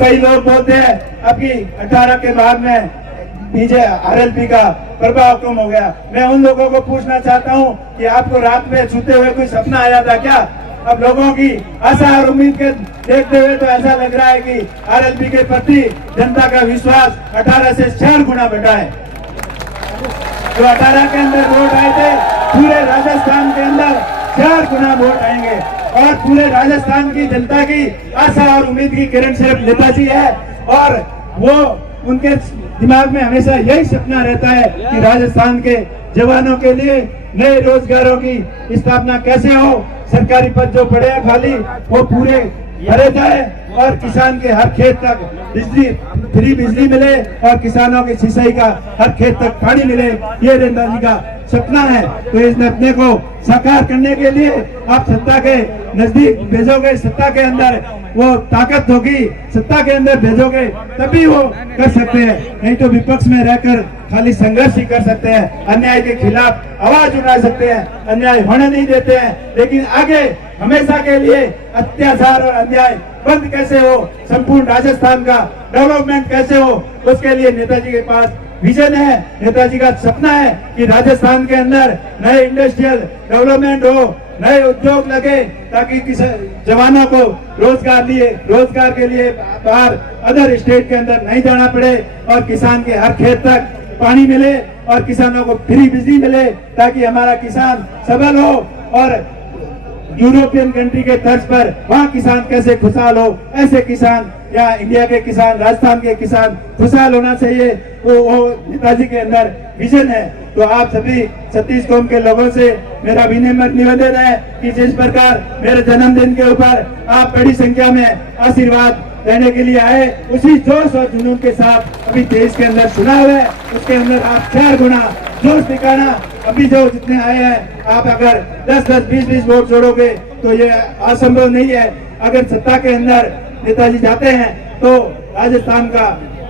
कई लोग बोलते हैं अभी 18 के बाद में बीजे आरएलपी का प्रभाव कम हो गया। मैं उन लोगों को पूछना चाहता हूं कि आपको रात में सोते हुए कोई सपना आया था क्या? अब लोगों की आशा और उम्मीद के देखते हुए तो ऐसा लग रहा है कि आरएलपी के प्रति जनता का विश्वास 18 से 4 गुना बढ़ा है। जो 18 के अंदर वोट आए थे, पूरे राजस्थान के अंदर 4 गुना वोट आएंगे और पूरे राजस्थान की जनता की आशा और उम्मीद की किरण सिर्फ नेताजी है। और वो उनके दिमाग में हमेशा यही सपना रहता है कि राजस्थान के जवानों के लिए नए रोजगारों की स्थापना कैसे हो, सरकारी पद जो पड़े हैं खाली वो पूरे भरे जाए और किसान के हर खेत तक फ्री बिजली मिले और किसानों की सिंचाई का हर खेत तक पानी मिले। ये नेताजी का सपना है। तो इस सपने को साकार करने के लिए आप सत्ता के नजदीक भेजोगे, सत्ता के अंदर वो ताकत होगी, सत्ता के अंदर भेजोगे तभी वो कर सकते हैं, नहीं तो विपक्ष में रहकर खाली संघर्ष ही कर सकते हैं, अन्याय के खिलाफ आवाज उठा सकते हैं, अन्याय होने नहीं देते हैं। लेकिन आगे हमेशा के लिए अत्याचार और अन्याय बंद कैसे हो, संपूर्ण राजस्थान का डेवलपमेंट कैसे हो, उसके लिए नेताजी के पास विजन है। नेताजी का सपना है कि राजस्थान के अंदर नए इंडस्ट्रियल डेवलपमेंट हो, नए उद्योग लगे ताकि जवानों को रोजगार के लिए बाहर अदर स्टेट के अंदर नहीं जाना पड़े और किसान के हर खेत तक पानी मिले और किसानों को फ्री बिजली मिले ताकि हमारा किसान सबल हो और यूरोपियन कंट्री के तर्ज पर वहाँ किसान कैसे खुशहाल हो, ऐसे किसान या इंडिया के किसान, राजस्थान के किसान खुशहाल होना चाहिए। वो नेताजी के अंदर विजन है। तो आप सभी 36 कौम के लोगों से मेरा विनम्र निवेदन है कि जिस प्रकार मेरे जन्मदिन के ऊपर आप बड़ी संख्या में आशीर्वाद देने के लिए आए, उसी जोश और जुनून के साथ अभी देश के अंदर चुनाव है, उसके अंदर आप 4 गुना जोश दिखाना। अभी जो जितने आए हैं, आप अगर 10-10, 20-20 वोट जोड़ोगे तो ये असंभव नहीं है। अगर सत्ता के अंदर नेताजी जाते हैं तो राजस्थान का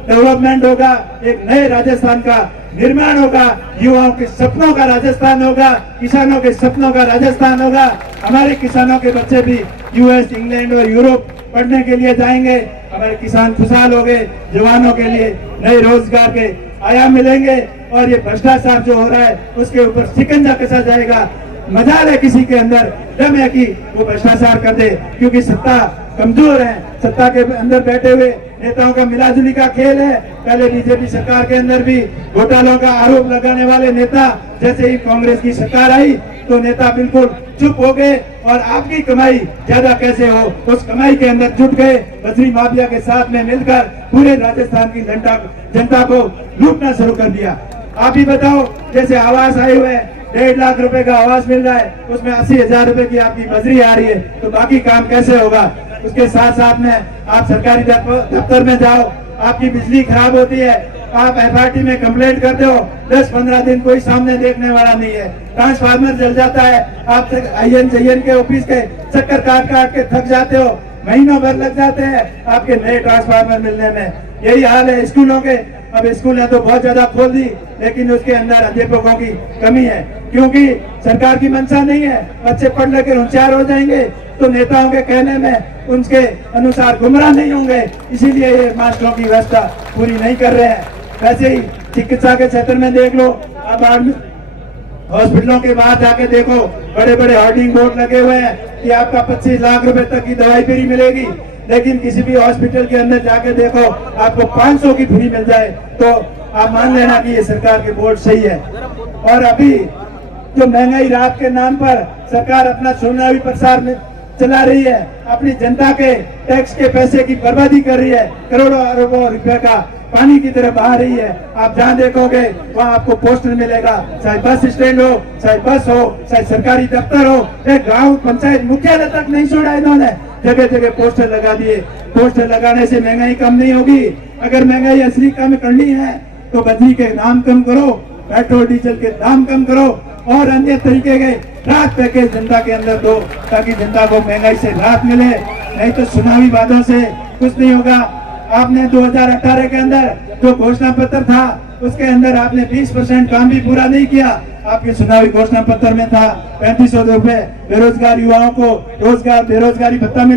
डेवलपमेंट होगा, एक नए राजस्थान का निर्माण होगा, युवाओं के सपनों का राजस्थान होगा, किसानों के सपनों का राजस्थान होगा। हमारे किसानों के बच्चे भी यूएस, इंग्लैंड और यूरोप पढ़ने के लिए जाएंगे। हमारे किसान खुशहाल हो गए, जवानों के लिए नए रोजगार के आयाम मिलेंगे और ये भ्रष्टाचार जो हो रहा है उसके ऊपर शिकंजा कसा जाएगा। मजाल है किसी के अंदर दम है कि वो भ्रष्टाचार कर दे, क्योंकि सत्ता कमजोर है। सत्ता के अंदर बैठे हुए नेताओं का मिलाजुली का खेल है। पहले बीजेपी सरकार के अंदर भी घोटालों का आरोप लगाने वाले नेता, जैसे ही कांग्रेस की सरकार आई तो नेता बिल्कुल चुप हो गए और आपकी कमाई ज्यादा कैसे हो, उस कमाई के अंदर जुट गए। बजरी माफिया के साथ में मिलकर पूरे राजस्थान की जनता को लूटना शुरू कर दिया। आप ही बताओ, जैसे आवास आए हुए 1.5 लाख रुपए का आवास मिल रहा है, उसमें 80,000 रुपए की आपकी बजरी आ रही है, तो बाकी काम कैसे होगा? उसके साथ साथ में आप सरकारी दफ्तर में जाओ, आपकी बिजली खराब होती है, आप FRT में कंप्लेंट करते हो, 10-15 दिन कोई सामने देखने वाला नहीं है। ट्रांसफार्मर जल जाता है, आप IN के ऑफिस के चक्कर काट के थक जाते हो, महीनों भर लग जाते हैं आपके नए ट्रांसफार्मर मिलने में। यही हाल है स्कूलों के। अब स्कूल ने तो बहुत ज्यादा खोल दी, लेकिन उसके अंदर अध्यापकों की कमी है, क्योंकि सरकार की मंशा नहीं है। बच्चे पढ़ लेकर होशियार हो जाएंगे तो नेताओं के कहने में उनके अनुसार गुमराह नहीं होंगे, इसीलिए ये मास्टरों की व्यवस्था पूरी नहीं कर रहे हैं। वैसे ही चिकित्सा के क्षेत्र में देख लो, अब हॉस्पिटलों के बाहर जाके देखो, बड़े बड़े होर्डिंग बोर्ड लगे हुए हैं कि आपका 25 लाख रुपए तक की दवाई फ्री मिलेगी, लेकिन किसी भी हॉस्पिटल के अंदर जाके देखो आपको 500 की फ्री मिल जाए, तो आप मान लेना कि ये सरकार के बोर्ड सही है। और अभी जो महंगाई रात के नाम पर सरकार अपना चुनावी प्रचार में चला रही है, अपनी जनता के टैक्स के पैसे की बर्बादी कर रही है, करोड़ों अरबों रुपए का पानी की तरह बहा रही है। आप जहाँ देखोगे वहाँ आपको पोस्टर मिलेगा, चाहे बस स्टैंड हो, चाहे बस हो, चाहे सरकारी दफ्तर हो, चाहे गांव पंचायत मुख्यालय तक नहीं छोड़ा इन्होंने, जगह जगह पोस्टर लगा दिए। पोस्टर लगाने से महंगाई कम नहीं होगी। अगर महंगाई असली कम करनी है तो बजरी के दाम कम करो, पेट्रोल डीजल के दाम कम करो और अन्य तरीके के राहत पैकेज जनता के अंदर दो, ताकि जनता को महंगाई से राहत मिले। नहीं तो चुनावी वादों से कुछ नहीं होगा। आपने 2018 के अंदर जो घोषणा पत्र था उसके अंदर आपने 20% काम भी पूरा नहीं किया। आपके चुनावी घोषणा पत्र में था 3500 रुपए बेरोजगार युवाओं को रोजगार बेरोजगारी भत्ता मिले।